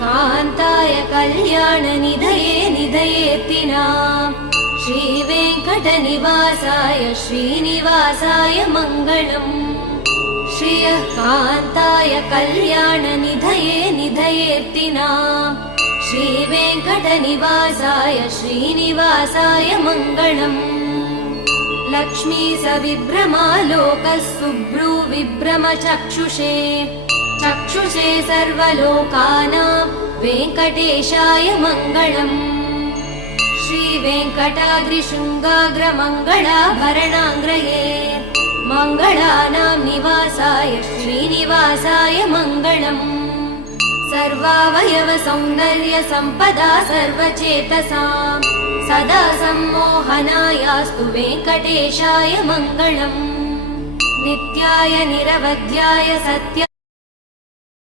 कान्ताय कल्याणनिधये निधयेत्तिनाम् श्रीवेङ्कटनिवासाय श्रीनिवासाय मङ्गलम् श्रियः कान्ताय कल्याणनिधये निधयेत्तिनाम् श्रीवेङ्कटनिवासाय श्रीनिवासाय मङ्गलम् लक्ष्मी सविभ्रमालोकः सुभ्रू विभ्रमचक्षुषे चक्षुषे सर्वलोकानां वेङ्कटेशाय मङ्गलम् श्रीवेङ्कटाद्रिशृङ्गाग्रमङ्गलाभरणाङ्ग्रये मङ्गलानां निवासाय श्रीनिवासाय मङ्गलम् सर्वावयव सौन्दर्य सम्पदा सर्वचेतसां सदा सम्मोहनायास्तु वेङ्कटेशाय मङ्गलम् नित्याय निरवध्याय सत्य